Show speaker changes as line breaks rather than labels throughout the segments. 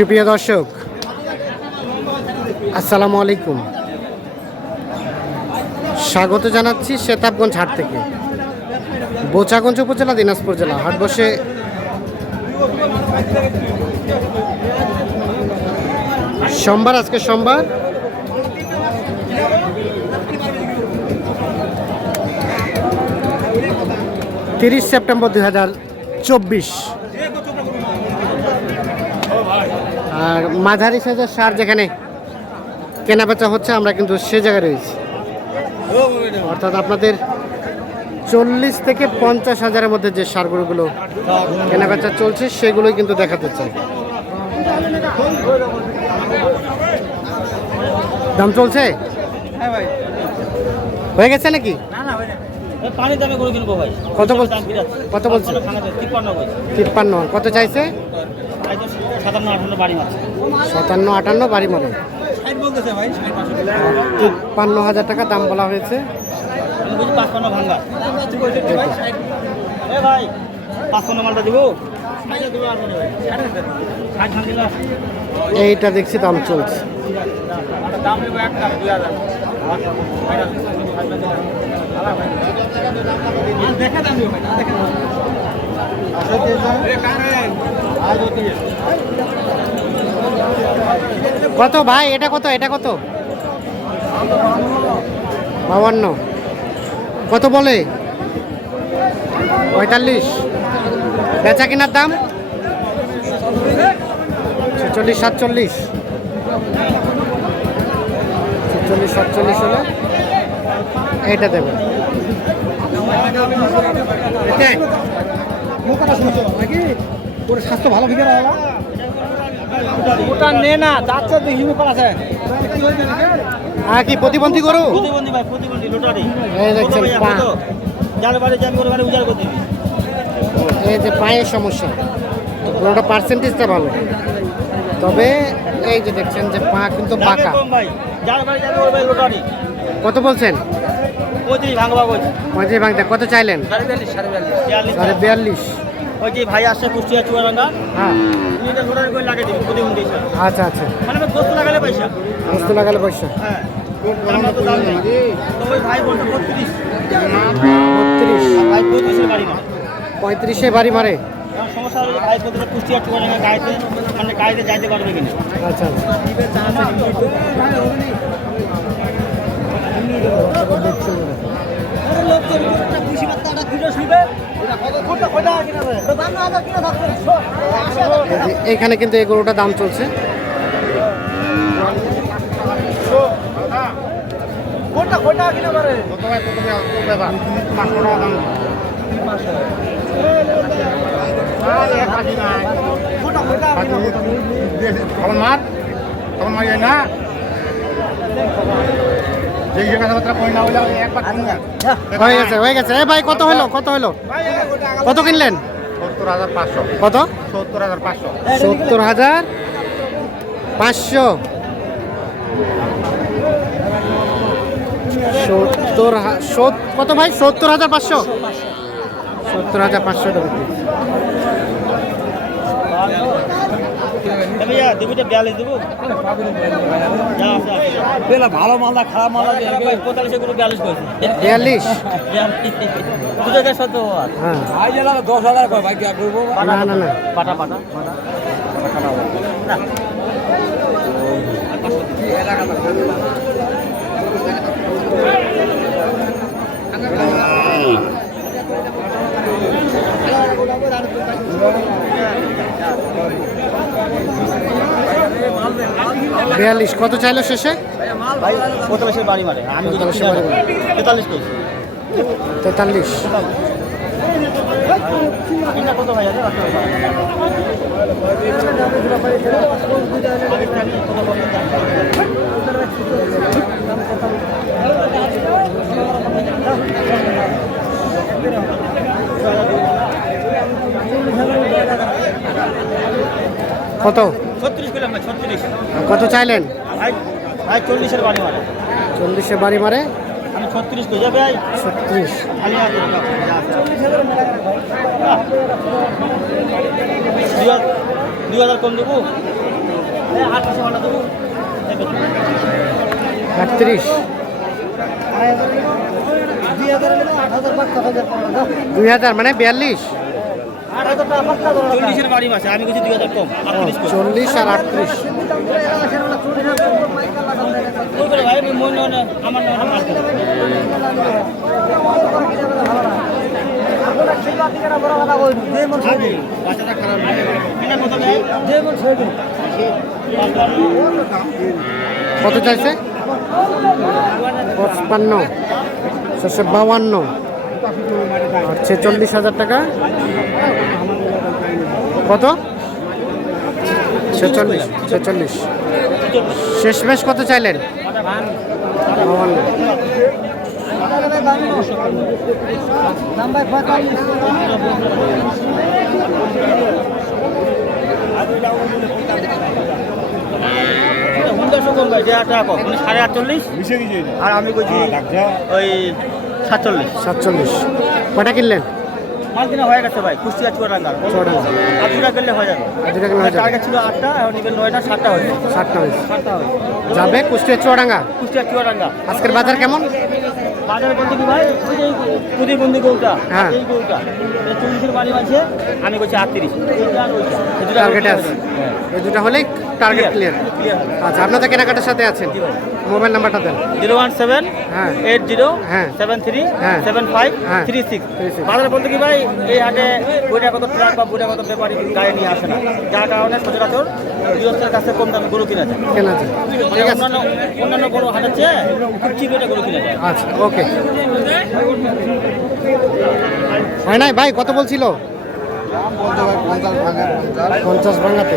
সুপ্রিয় দর্শক, আসসালামু আলাইকুম। স্বাগত জানাচ্ছি সেতাবগঞ্জ হাট থেকে। বোচাগঞ্জ উপজেলা, দিনাজপুর জেলা। হাট বসে সোমবার, আজকে সোমবার। তিরিশ সেপ্টেম্বর দুই হাজার চব্বিশ। আর মাঝারি সাইজের সার যেখানে কেনাবেচা হচ্ছে আমরা কিন্তু সে জায়গায় রয়েছি। অর্থাৎ আপনাদের চল্লিশ থেকে পঞ্চাশ হাজারের মধ্যে যে সারগুলোগুলো কেনাবেচা চলছে সেগুলোই কিন্তু দেখাতে চাই। দাম চলছে? হয়ে গেছে নাকি? কত বল-
দাম বিরাট।
কত বলছে?
তিপ্পান্ন।
কত চাইছে
সাতান্ন আটান্ন বাড়ি মাছ
সাতান্ন আটান্ন বাড়ি মরে। তিপ্পান্ন হাজার টাকা দাম বলা হয়েছে।
আমি বলছি পাঁচপান্ন ভাঙ্গা। ভাই পাঁচপান্ন মালটা দিব?
এইটা দেখছি দাম চলছে।
দেখা দাম দেখা
কত ভাই, এটা কত এটা কত? বাউান্ন। কত বলে? পঁয়তাল্লিশ। বেচা কেনার দাম? ছেচল্লিশ, সাতচল্লিশ। ছেচল্লিশ, সাতচল্লিশ হলে। এটা দেবেন।
স্বাস্থ্য ভালো ভিতরে ওটা নে না যাচ্ছে তো হিমু আছে
আর কি প্রতিবন্ধী করু
প্রতিবন্ধী ভাই প্রতিবন্ধী লোটারি।
এই দেখছেন, পা।
যার বাড়ি যাবি ওর বাড়ি উজাড় করে
এই যে পায়ের সমস্যা ওটা পার্সেন্টেজটা ভালো। তবে এই যে দেখছেন যে পা কিন্তু বাঁকা
ওর
কত বলছেন?
পঁয়ত্রিশ
ভাঙতে কত চাইলেন?
সাড়ে বিয়াল্লিশ। ওই যে ভাই আসছে কুষ্টিয়া চুয়াডাঙ্গা।
হ্যাঁ।
এটা করে লাগিয়ে
আচ্ছা আচ্ছা।
মানে দোস্ত লাগালে পয়সা।
লাগালে পয়সা।
হ্যাঁ। আমরা তো দাম নেই তো ওই ভাই বলছে বত্রিশ।
বত্রিশ।
ভাই পঁয়ত্রিশের বাড়ি না
পঁয়ত্রিশে বাড়ি মারে।
সমস্যা হলো মানে যাইতে পারবে কিনা।
আচ্ছা এখানে কিন্তু এই গরুটার দাম চলছে।
মার তখন মারি না
হয়ে। গেছে হয়ে গেছে। এ ভাই কত হলো কত হলো? কত কিনলেন?
সত্তর হাজার পাঁচশো।
কত?
সত্তর হাজার পাঁচশো।
সত্তর কত ভাই? সত্তর হাজার পাঁচশো। সত্তর হাজার পাঁচশো টাকা।
ভাইয়া দেবুটা বিয়াল্লিশ দেবো? আছে ভালো মালদা খারাপ মালদা পঁয়তাল্লিশে করে বিয়াল্লিশ করছে
বিয়াল্লিশ?
দুটো হাজার
হ্যাঁ।
ভাই জেলা দশ হাজার কয় ভাই কি করব
না না না।
পাটা পাটা
বিয়াল্লিশ কত চাইলো শেষে।
তেতাল্লিশ কত?
কত চাইলেন?
ভাই চল্লিশের বাড়ি মারে।
চল্লিশে বাড়ি মারে?
আমি ছত্রিশ কই যাবে ভাই
ছত্রিশ
দুই হাজার- দুই হাজার কম দেবো।
আটত্রিশ। দুই হাজার মানে বিয়াল্লিশ।
চল্লিশের বাড়ি মাসে আমি কিছু দুই হাজার কম
চল্লিশ আর আটত্রিশ।
কত
চাইছে? পঁচপান্ন। ছশো বাউান্ন ছেচল্লিশ হাজার টাকা? কত? ছেচল্লিশ ছেচল্লিশ। শেষ মেশ কত চাইলেন।
সাড়ে আটচল্লিশ? আর আমি কইছি ওই সাতচল্লিশ।
সাতচল্লিশ। কটা কিনলেন?
মাল কিনা হয়ে গেছে ভাই কুষ্টিয়া। আটটা গেলে হয়ে যাবে।
আট টাকা
টার্গেট ছিল আটটা এখন নিবেন নয়টা সাতটা হয়েছে
ষাটটা হয়েছে।
সাতটা হয়েছে।
যাবে কুষ্টিয়া চুয়াডাঙ্গা?
কুষ্টিয়া চুয়াডাঙ্গা।
আজকের বাজার কেমন?
বাজার বলতে কি ভাই ওই যে প্রতিবন্ধী গৌটা
হ্যাঁ।
এই গৌটা চল্লিশের বাড়ি আছে আমি বলছি আটত্রিশ।
টার্গেটে আছে। এই দুটা হলেই টার্গেট ক্লিয়ার আচ্ছা আপনাদের কেনাকাটার সাথে আছেন। মোবাইল নাম্বারটা দেন।
জিরো ওয়ান সেভেন
হ্যাঁ।
এইট জিরো
হ্যাঁ।
সেভেন থ্রি
হ্যাঁ।
সেভেন ফাইভ
হ্যাঁ।
Three six.
36
বাজারে বলতে কি ভাই এই হাটে বইটা কত ট্রাক বা বইটা কত ব্যাপারী গাড়ি নিয়ে আসে না। যার কারণে সচরাচর গৃহস্থের কাছে কম দামে গরু কিনা যায়।
কেনা যায়। ঠিক আছে।
অন্যান্য অন্যান্য বড় হাটের চেয়ে খুব চিপ রেটে গরু কিনা যায়।
আচ্ছা ওকে। হয় নাই? ভাই কত বলছিল? পঞ্চাশ ভাঙাতে।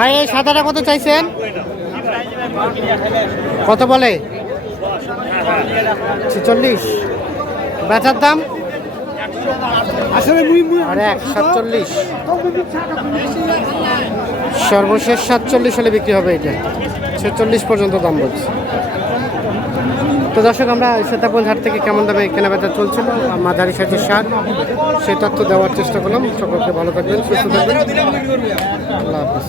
ভাই এই সাদাটা কত চাইছেন? কত বলে? ছেচল্লিশ। বেচার দাম? সাতচল্লিশ। সর্বশেষ সাতচল্লিশ হলে বিক্রি হবে এটা। ছেচল্লিশ পর্যন্ত দাম বলছে। তো দর্শক আমরা সীতাপঞ্জ হাট থেকে কেমন দামে কেনাবেচা চলছিল? মাঝারি সাইজের সার সে তথ্য দেওয়ার চেষ্টা করলাম। সকলকে ভালো থাকবেন সুস্থ থাকবেন। আল্লাহ হাফিজ।